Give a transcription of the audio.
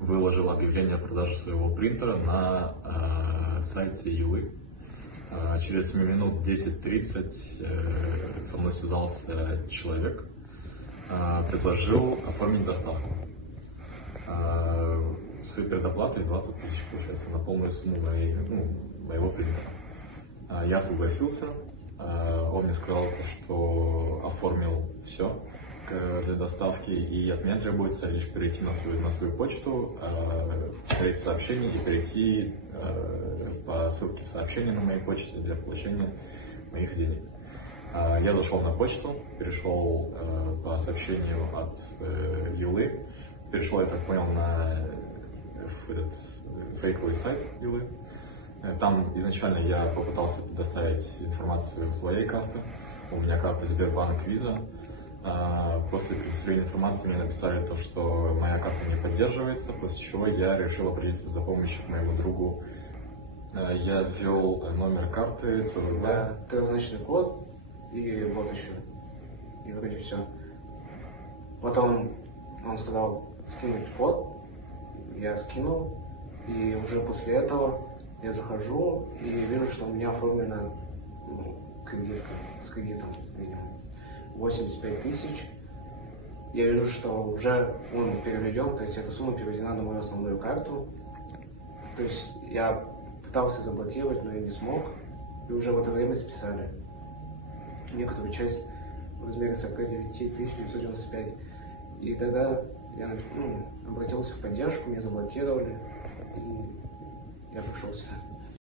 выложил объявление о продаже своего принтера на сайте Юлы. Через 7 минут 10:30 со мной связался человек, предложил оформить доставку с предоплатой 20 000, получается, на полную сумму моего принтера. Я согласился, он мне сказал, что оформил все для доставки, и от меня требуется лишь перейти на свою почту, посмотреть сообщение и перейти по ссылке в сообщение на моей почте для получения моих денег. Я зашел на почту, перешел по сообщению от Юлы, перешел, я так понял, на этот фейковый сайт Юлы. Там изначально я попытался предоставить информацию своей карты. У меня карта Сбербанк Виза. После предоставления информации мне написали то, что моя карта не поддерживается, после чего я решил обратиться за помощью к моему другу. Я ввел номер карты, ЦВВ. Да, трехзначный код и вот еще. И вроде все. Потом он сказал скинуть код. Я скинул. И уже после этого я захожу и вижу, что у меня оформлена кредитка с кредитом, видимо, 85 000. Я вижу, что уже он переведен, то есть эта сумма переведена на мою основную карту. То есть я пытался заблокировать, но я не смог. И уже в это время списали некоторую часть в размере 49 995. И тогда я обратился в поддержку, меня заблокировали, и я пришел сюда.